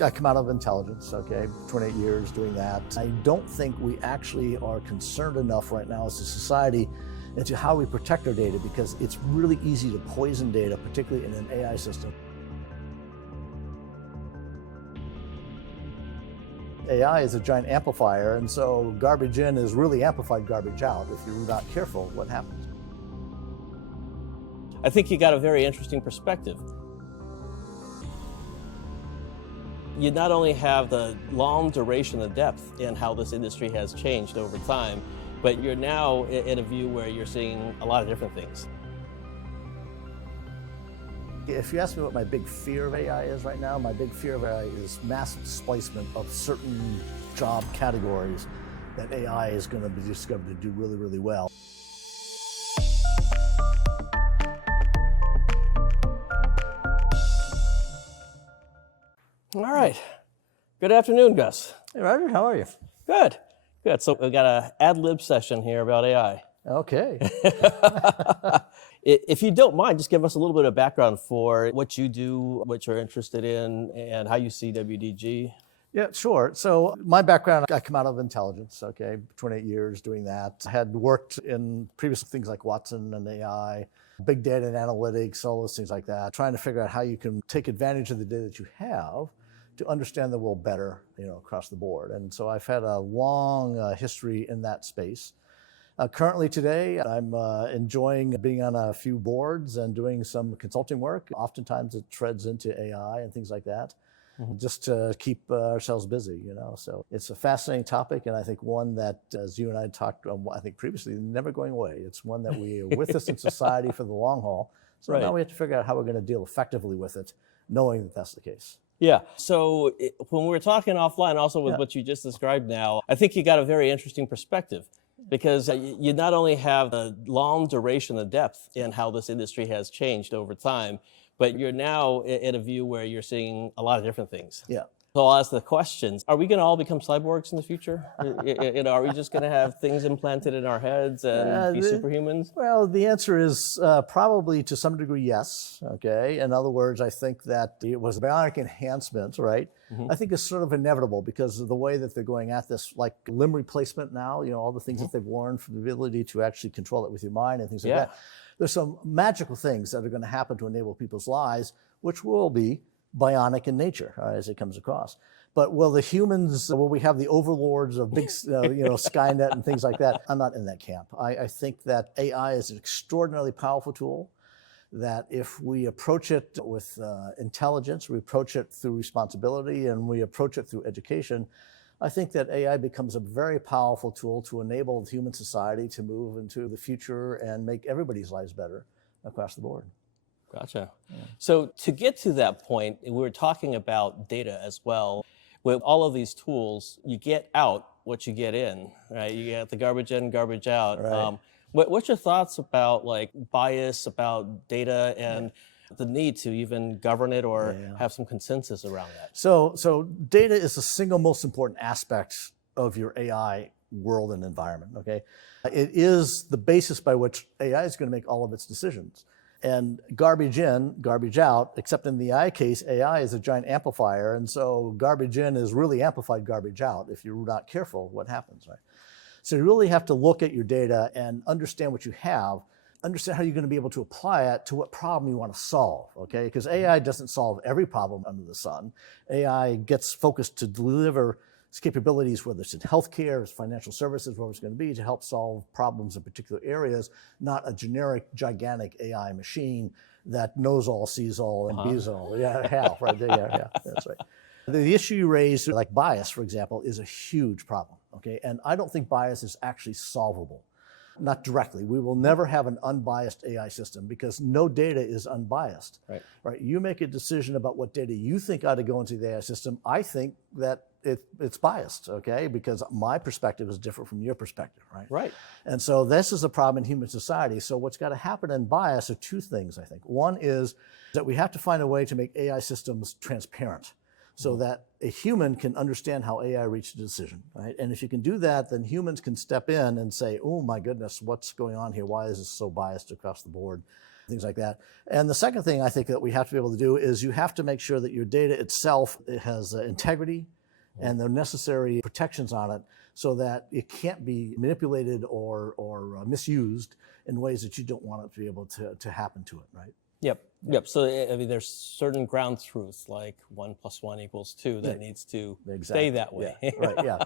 I come out of intelligence, okay, 28 years doing that. I don't think we actually are concerned enough right now as a society into how we protect our data, because it's really easy to poison data, particularly in an AI system. AI is a giant amplifier, and so garbage in is really amplified garbage out. If you're not careful, what happens? I think you got a very interesting perspective. You not only have the long duration and depth in how this industry has changed over time, but you're now in a view where you're seeing a lot of different things. If you ask me what my big fear of AI is right now, my big fear of AI is massive displacement of certain job categories that AI is going to be discovered to do really, really well. All right. Good afternoon, Gus. Hey, Roger, how are you? Good. Good. So we've got an ad lib session here about AI. Okay. If you don't mind, just give us a little bit of background for what you do, what you're interested in, and how you see WDG. Yeah, sure. So my background, I come out of intelligence, okay, 28 years doing that. I had worked in previous things like Watson and AI, big data and analytics, all those things like that, trying to figure out how you can take advantage of the data that you have to understand the world better, across the board. And so I've had a long history in that space. Currently today, I'm enjoying being on a few boards and doing some consulting work. Oftentimes it treads into AI and things like that, just to keep ourselves busy, So it's a fascinating topic, and I think one that, as you and I talked, I think previously, never going away. It's one that we are with us in society for the long haul. So Right. Now we have to figure out how we're going to deal effectively with it, knowing that that's the case. Yeah. So when we were talking offline, also with what you just described now, I think you got a very interesting perspective, because you not only have the long duration and depth in how this industry has changed over time, but you're now in a view where you're seeing a lot of different things. Yeah. So I'll ask the questions. Are we going to all become cyborgs in the future? Are we just going to have things implanted in our heads and be superhumans? Well, the answer is probably to some degree, yes. Okay. In other words, I think that it was bionic enhancement, right? I think it's sort of inevitable because of the way that they're going at this, like limb replacement now, all the things that they've learned from the ability to actually control it with your mind and things like that. There's some magical things that are going to happen to enable people's lives, which will be bionic in nature as it comes across. But will we have the overlords of big, Skynet and things like that? I'm not in that camp. I think that AI is an extraordinarily powerful tool, that if we approach it with intelligence, we approach it through responsibility, and we approach it through education, I think that AI becomes a very powerful tool to enable human society to move into the future and make everybody's lives better across the board. Gotcha. Yeah. So to get to that point, we were talking about data as well. With all of these tools, you get out what you get in, right? You get the garbage in, garbage out. Right. What's your thoughts about bias, about data, and the need to even govern it or have some consensus around that? So data is the single most important aspect of your AI world and environment, okay? It is the basis by which AI is going to make all of its decisions. And garbage in, garbage out, except in the AI case, AI is a giant amplifier, and so garbage in is really amplified garbage out. If you're not careful, what happens, right? So you really have to look at your data and understand what you have, understand how you're going to be able to apply it to what problem you want to solve, okay? Because AI doesn't solve every problem under the sun. AI gets focused to deliver its capabilities, whether it's in healthcare, it's financial services, whatever it's going to be, to help solve problems in particular areas, not a generic, gigantic AI machine that knows all, sees all, and bees all. Yeah, HAL, right there, yeah, that's right. The issue you raised, like bias, for example, is a huge problem, okay? And I don't think bias is actually solvable. Not directly. We will never have an unbiased AI system because no data is unbiased. Right? You make a decision about what data you think ought to go into the AI system. I think that it's biased, okay? Because my perspective is different from your perspective, right? Right. And so this is a problem in human society. So what's got to happen in bias are two things, I think. One is that we have to find a way to make AI systems transparent, so that a human can understand how AI reached a decision, right? And if you can do that, then humans can step in and say, oh my goodness, what's going on here? Why is this so biased across the board? things like that. And the second thing I think that we have to be able to do is you have to make sure that your data itself it has integrity and the necessary protections on it so that it can't be manipulated or misused in ways that you don't want it to be able to happen to it, right? Yep. So I mean, there's certain ground truth like 1 + 1 = 2 that needs to stay that way. Yeah, right.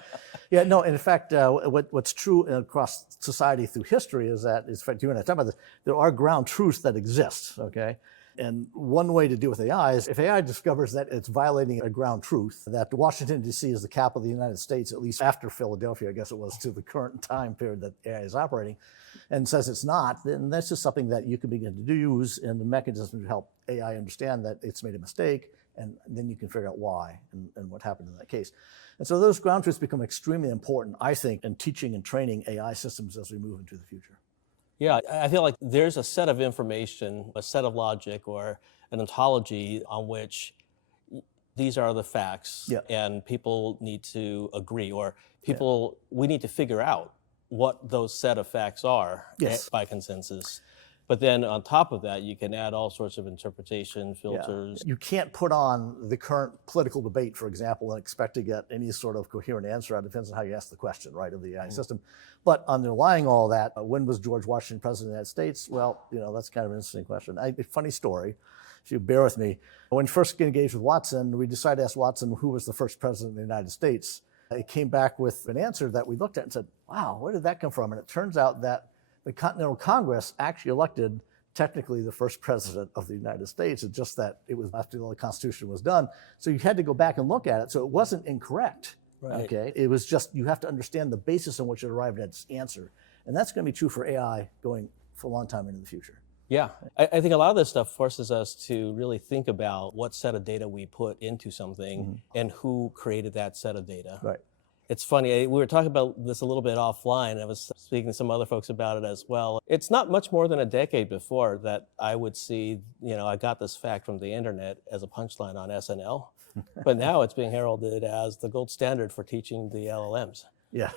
Yeah. No. And in fact, what's true across society through history is that, in fact, you and I talk about this. There are ground truths that exist. Okay. And one way to deal with AI is if AI discovers that it's violating a ground truth, that Washington, D.C. is the capital of the United States, at least after Philadelphia, I guess it was, to the current time period that AI is operating, and says it's not, then that's just something that you can begin to use in the mechanism to help AI understand that it's made a mistake, and then you can figure out why and what happened in that case. And so those ground truths become extremely important, I think, in teaching and training AI systems as we move into the future. Yeah, I feel like there's a set of information, a set of logic, or an ontology on which these are the facts, and people need to agree, or we need to figure out what those set of facts are by consensus. But then on top of that, you can add all sorts of interpretation filters. You can't put on the current political debate, for example, and expect to get any sort of coherent answer. It depends on how you ask the question, right, of the AI system. But underlying all that, when was George Washington president of the United States? Well, that's kind of an interesting question. A funny story, if you bear with me. When we first engaged with Watson, we decided to ask Watson who was the first president of the United States. It came back with an answer that we looked at and said, wow, where did that come from? And it turns out that the Continental Congress actually elected technically the first president of the United States. It's just that it was after the Constitution was done. So you had to go back and look at it. So it wasn't incorrect. Right. Okay. It was just you have to understand the basis on which it arrived at its answer. And that's going to be true for AI going for a long time into the future. Yeah. I think a lot of this stuff forces us to really think about what set of data we put into something and who created that set of data. Right. It's funny, we were talking about this a little bit offline. I was speaking to some other folks about it as well. It's not much more than a decade before that I would see, I got this fact from the internet as a punchline on SNL, but now it's being heralded as the gold standard for teaching the LLMs. Yeah.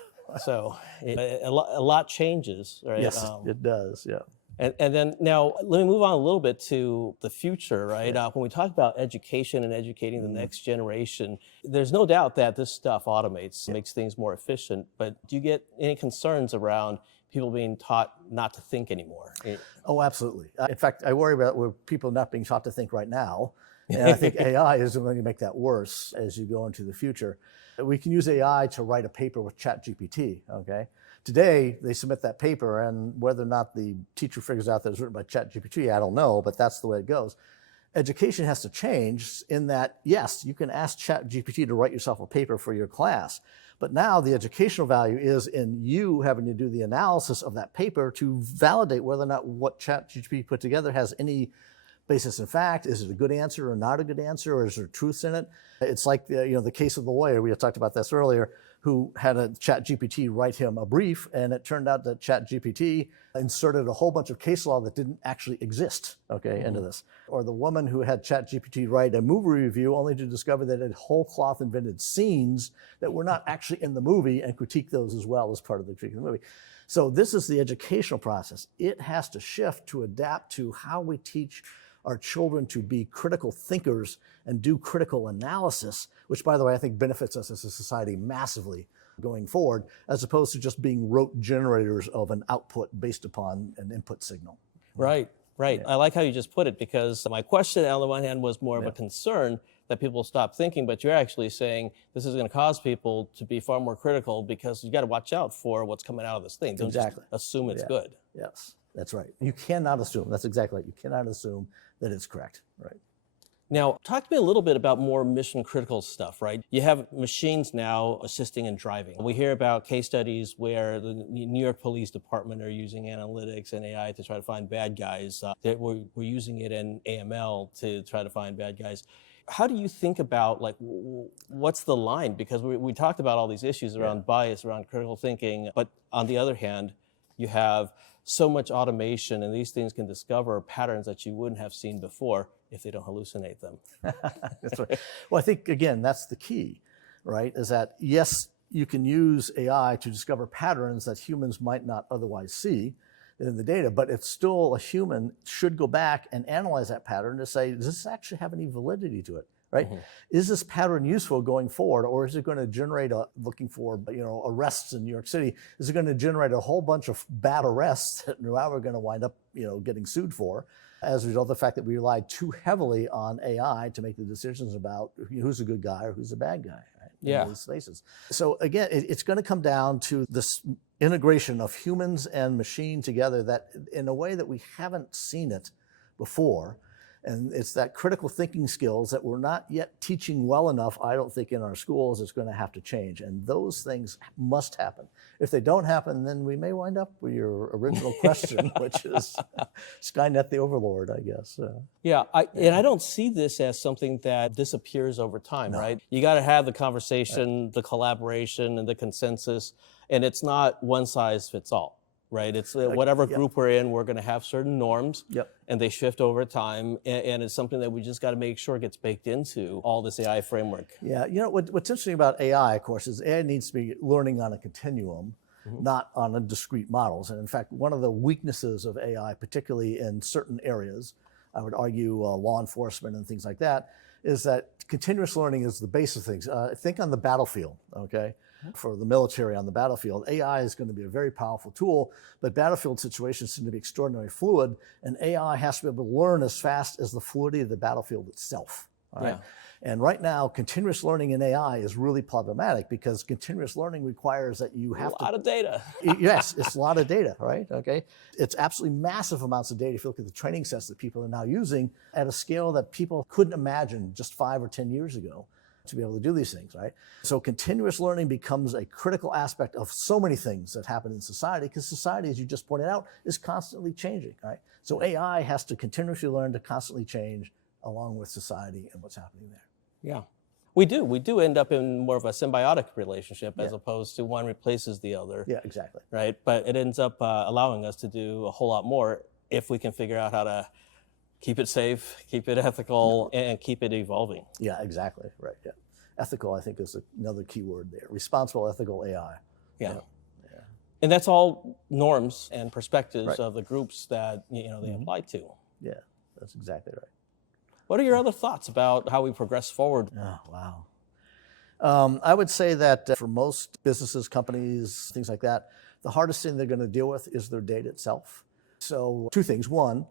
So a lot changes, right? Yes, it does, yeah. And then now let me move on a little bit to the future, right? When we talk about education and educating the next generation, there's no doubt that this stuff automates, makes things more efficient, but do you get any concerns around people being taught not to think anymore? Oh, absolutely. In fact, I worry about people not being taught to think right now, and I think AI is going to make that worse as you go into the future. We can use AI to write a paper with ChatGPT, okay? Today, they submit that paper, and whether or not the teacher figures out that it's written by ChatGPT, I don't know, but that's the way it goes. Education has to change in that, yes, you can ask ChatGPT to write yourself a paper for your class, but now the educational value is in you having to do the analysis of that paper to validate whether or not what ChatGPT put together has any basis in fact. Is it a good answer or not a good answer, or is there truths in it? It's like the case of the lawyer, we had talked about this earlier, who had a ChatGPT write him a brief, and it turned out that ChatGPT inserted a whole bunch of case law that didn't actually exist, into this. Or the woman who had ChatGPT write a movie review only to discover that it whole cloth invented scenes that were not actually in the movie and critique those as well as part of the critique of the movie. So this is the educational process. It has to shift to adapt to how we teach our children to be critical thinkers and do critical analysis, which, by the way, I think benefits us as a society massively going forward, as opposed to just being rote generators of an output based upon an input signal. Right. Yeah. I like how you just put it, because my question on the one hand was more of a concern that people stop thinking, but you're actually saying this is going to cause people to be far more critical because you got to watch out for what's coming out of this thing. Don't just assume it's good. Yes, that's right. You cannot assume. That's exactly right. You cannot assume that it's correct, right? Now, talk to me a little bit about more mission critical stuff, right? You have machines now assisting in driving. We hear about case studies where the New York Police Department are using analytics and AI to try to find bad guys. We're using it in AML to try to find bad guys. How do you think about, what's the line? Because we talked about all these issues around bias, around critical thinking, but on the other hand, you have so much automation, and these things can discover patterns that you wouldn't have seen before if they don't hallucinate them. That's right. Well, I think, again, that's the key, right? Is that, yes, you can use AI to discover patterns that humans might not otherwise see. in the data, but it's still a human should go back and analyze that pattern to say, does this actually have any validity to it, right? Is this pattern useful going forward, or is it going to generate looking for, arrests in New York City? Is it going to generate a whole bunch of bad arrests that now we're going to wind up, getting sued for, as a result of the fact that we relied too heavily on AI to make the decisions about who's a good guy or who's a bad guy, right? Yeah. In these spaces. So again, it's going to come down to this integration of humans and machine together that in a way that we haven't seen it before. And it's that critical thinking skills that we're not yet teaching well enough, I don't think, in our schools. It's going to have to change. And those things must happen. If they don't happen, then we may wind up with your original question, which is Skynet the overlord, I guess. And I don't see this as something that disappears over time, right? You got to have the conversation, the collaboration, and the consensus. And it's not one size fits all. Right, it's whatever group we're in, we're going to have certain norms, and they shift over time, and it's something that we just got to make sure gets baked into all this AI framework. Yeah, what's interesting about AI, of course, is AI needs to be learning on a continuum, not on a discrete models. And in fact, one of the weaknesses of AI, particularly in certain areas, I would argue law enforcement and things like that, is that continuous learning is the base of things. Think on the battlefield, okay? For the military on the battlefield, AI is going to be a very powerful tool, but battlefield situations seem to be extraordinarily fluid, and AI has to be able to learn as fast as the fluidity of the battlefield itself. All right? And right now, continuous learning in AI is really problematic because continuous learning requires that you have a lot of data. Yes, it's a lot of data, right? Okay, it's absolutely massive amounts of data. If you look at the training sets that people are now using at a scale that people couldn't imagine just 5 or 10 years ago, to be able to do these things, right? So continuous learning becomes a critical aspect of so many things that happen in society, because society, as you just pointed out, is constantly changing, right? So AI has to continuously learn to constantly change along with society and what's happening there. Yeah, we do end up in more of a symbiotic relationship as opposed to one replaces the other. Yeah, exactly. Right, but it ends up allowing us to do a whole lot more if we can figure out how to keep it safe, keep it ethical, and keep it evolving. Yeah, exactly. Right. Yeah. Ethical, I think, is another key word there. Responsible, ethical AI. Yeah. And that's all norms and perspectives of the groups that they apply to. Yeah, that's exactly right. What are your other thoughts about how we progress forward? Oh, wow. I would say that for most businesses, companies, things like that, the hardest thing they're going to deal with is their data itself. So 2 things. One,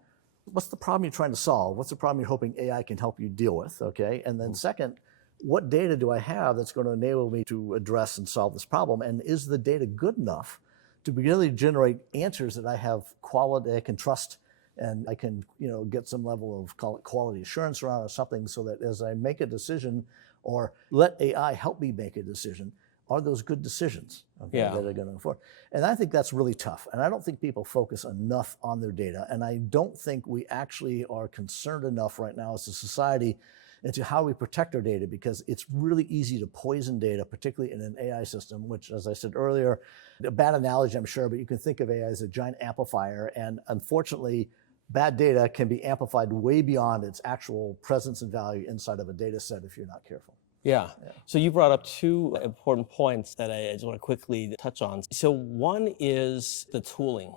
what's the problem you're trying to solve? What's the problem you're hoping AI can help you deal with? Okay. And then second, what data do I have that's going to enable me to address and solve this problem? And is the data good enough to really generate answers that I have quality, I can trust, and I can, get some level of, call it quality assurance around or something, so that as I make a decision or let AI help me make a decision, are those good decisions that are going to inform? And I think that's really tough. And I don't think people focus enough on their data. And I don't think we actually are concerned enough right now as a society into how we protect our data, because it's really easy to poison data, particularly in an AI system, which, as I said earlier, a bad analogy, I'm sure, but you can think of AI as a giant amplifier. And unfortunately, bad data can be amplified way beyond its actual presence and value inside of a data set if you're not careful. Yeah. So you brought up 2 important points that I just want to quickly touch on. So one is the tooling,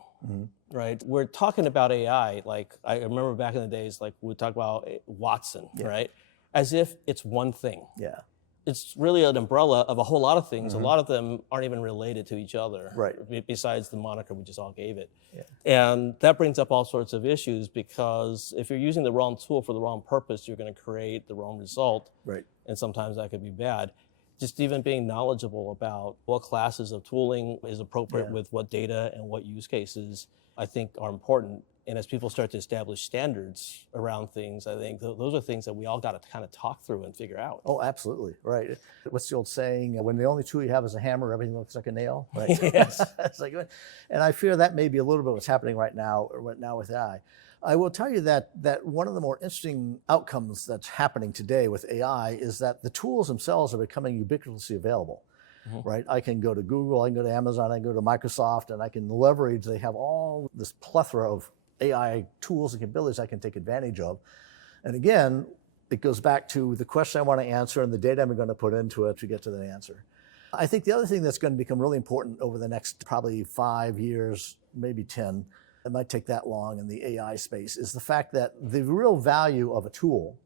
right? We're talking about AI, like I remember back in the days, like we would talk about Watson, right? As if it's one thing. Yeah. It's really an umbrella of a whole lot of things. A lot of them aren't even related to each other, right? Besides the moniker we just all gave it. Yeah. And that brings up all sorts of issues, because if you're using the wrong tool for the wrong purpose, you're going to create the wrong result. Right. And sometimes that could be bad. Just even being knowledgeable about what classes of tooling is appropriate with what data and what use cases, I think, are important. And as people start to establish standards around things, I think those are things that we all got to kind of talk through and figure out. Oh, absolutely. Right. What's the old saying? When the only tool you have is a hammer, everything looks like a nail. Right. Yes. It's like, and I fear that may be a little bit what's happening right now with AI. I will tell you that one of the more interesting outcomes that's happening today with AI is that the tools themselves are becoming ubiquitously available. Right? I can go to Google, I can go to Amazon, I can go to Microsoft, and I can leverage, they have all this plethora of AI tools and capabilities I can take advantage of. And again, it goes back to the question I want to answer and the data I'm going to put into it to get to the answer. I think the other thing that's going to become really important over the next probably 5 years, maybe 10, it might take that long in the AI space, is the fact that the real value of a tool,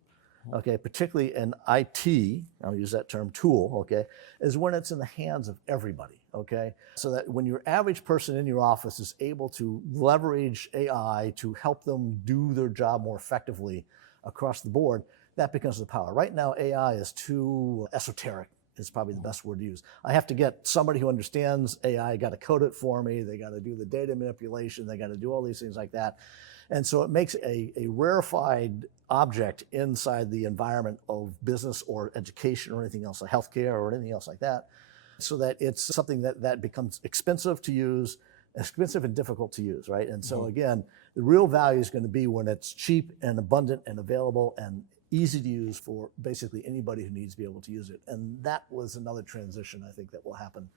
okay, particularly in IT, I'll use that term tool, okay, is when it's in the hands of everybody, okay? So that when your average person in your office is able to leverage AI to help them do their job more effectively across the board, that becomes the power. Right now, AI is too esoteric, is probably the best word to use. I have to get somebody who understands AI, got to code it for me, they got to do the data manipulation, they got to do all these things like that. And so it makes a rarefied object inside the environment of business or education or anything else, like healthcare or anything else like that, so that it's something that becomes expensive to use, expensive and difficult to use, right? And so again, the real value is going to be when it's cheap and abundant and available and easy to use for basically anybody who needs to be able to use it. And that was another transition I think that will happen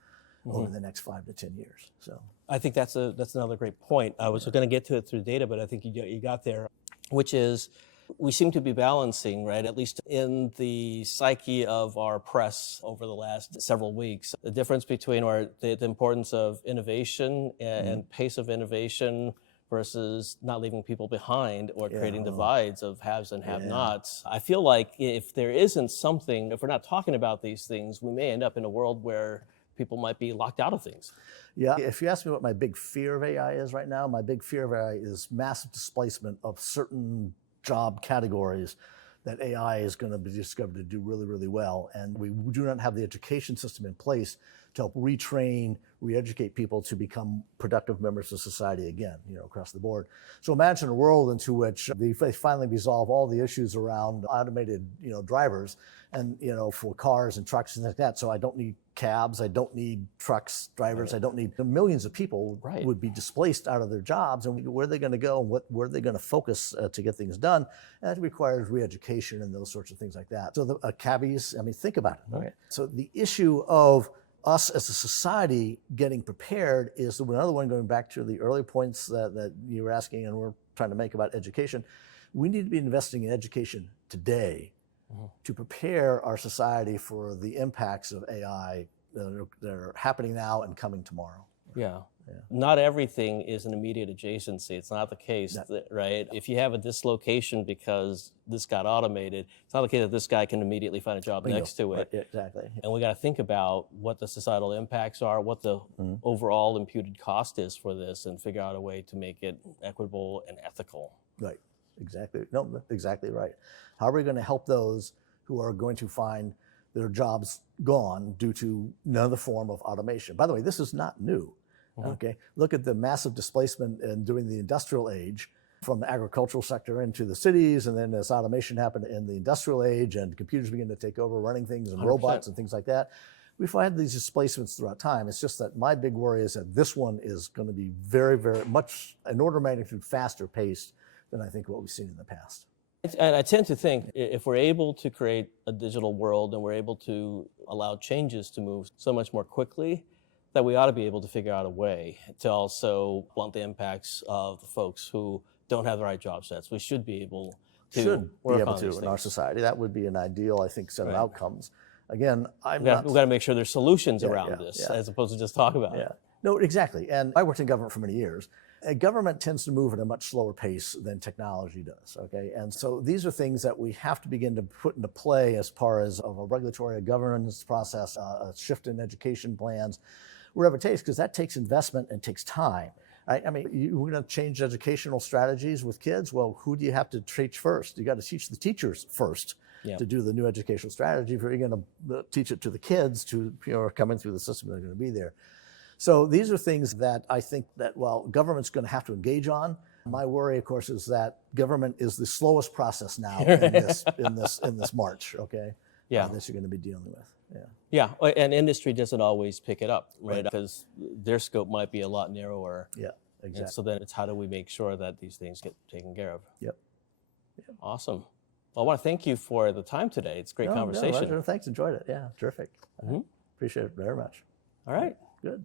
over the next 5 to 10 years. So I think that's another great point. I was going to get to it through data, but I think you got there, which is we seem to be balancing, right, at least in the psyche of our press over the last several weeks, the difference between the importance of innovation and pace of innovation versus not leaving people behind or creating divides of haves and have-nots. I feel like if there isn't something, if we're not talking about these things, we may end up in a world where people might be locked out of things. Yeah, if you ask me what my big fear of AI is right now, my big fear of AI is massive displacement of certain job categories that AI is going to be discovered to do really, really well. And we do not have the education system in place to help retrain, re-educate people to become productive members of society again, across the board. So imagine a world into which they finally resolve all the issues around automated, drivers and, for cars and trucks and like that. So I don't need cabs, I don't need trucks, drivers, I don't need millions of people would be displaced out of their jobs, and where are they going to go and where are they going to focus to get things done? And that requires re-education and those sorts of things like that. So the cabbies, think about it. Right? So the issue of us as a society getting prepared is another one, going back to the earlier points that you were asking and we're trying to make about education. We need to be investing in education today to prepare our society for the impacts of AI that are happening now and coming tomorrow. Yeah. Not everything is an immediate adjacency. It's not the case, right? If you have a dislocation because this got automated, it's not the case that this guy can immediately find a job next to it. Right, exactly. And we got to think about what the societal impacts are, what the overall imputed cost is for this, and figure out a way to make it equitable and ethical. Right. Exactly. No, exactly right. How are we going to help those who are going to find their jobs gone due to another form of automation? By the way, this is not new. Okay, look at the massive displacement during the industrial age from the agricultural sector into the cities, and then as automation happened in the industrial age and computers begin to take over running things and 100%. Robots and things like that. We've had these displacements throughout time. It's just that my big worry is that this one is going to be very, very much an order of magnitude faster paced than I think what we've seen in the past. And I tend to think if we're able to create a digital world and we're able to allow changes to move so much more quickly, that we ought to be able to figure out a way to also blunt the impacts of the folks who don't have the right job sets. We should be able to work on these things in our society. That would be an ideal, I think, set of outcomes. Again, we've got to make sure there's solutions around this as opposed to just talk about it. No, exactly. And I worked in government for many years. Government tends to move at a much slower pace than technology does, okay? And so these are things that we have to begin to put into play as far as of a regulatory governance process, a shift in education plans, wherever it takes, because that takes investment and takes time. Right? We're going to change educational strategies with kids. Well, who do you have to teach first? You got to teach the teachers first to do the new educational strategy. If you're going to teach it to the kids who are coming through the system, they're going to be there. So these are things that I think that, government's going to have to engage on. My worry, of course, is that government is the slowest process now in this march. Okay. That you're going to be dealing with. And industry doesn't always pick it up, right? Because their scope might be a lot narrower. Yeah, exactly. And so then it's how do we make sure that these things get taken care of? Yep. Awesome. Well, I want to thank you for the time today. It's a great conversation. No, thanks. Enjoyed it. Yeah, terrific. Appreciate it very much. All right. Good.